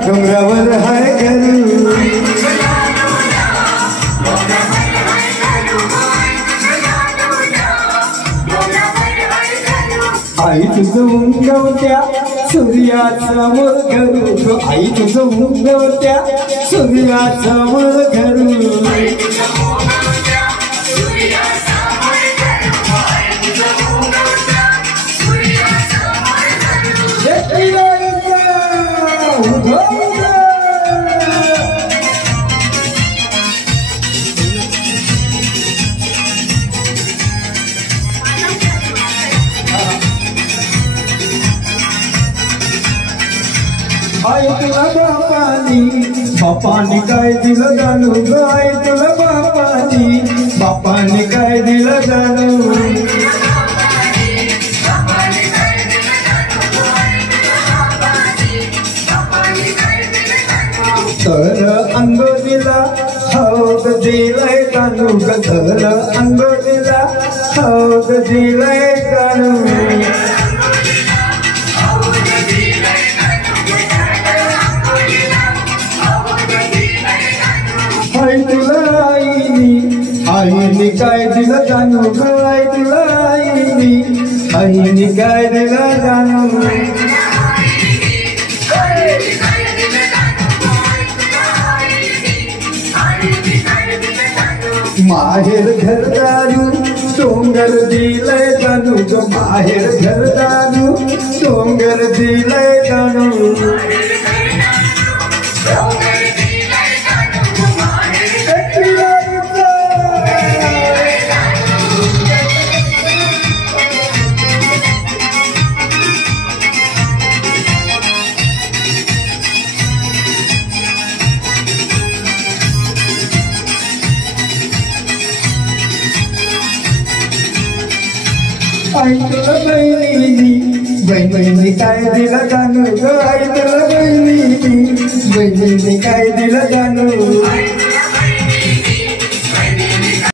डोंगरावर हाय घरू आई तुझं उंगवत्या सूर्यासमोर घरू आई तुझं उंगवत्या सूर्यासमोर घरू आई तुला बापानी काय दिलं जाणू ग आई तुला बापानी काय दिलं जाणू तर अंगोलीला हौद दिलंय जाणू ग तर अंगोलीला हौद दिलंय जाणू आई तुला आईनी काय दिलं जाणू ग आई तुला आईनी काय दिलं जाणू माहेर घरदारू डोंगर दिलंय जाणू ग माहेर घरदारू डोंगर दिलंय जाणू आई तुला बहिणीनी काय दिलं जाणू ग आई तुला बहिणीनी काय दिलं जाणू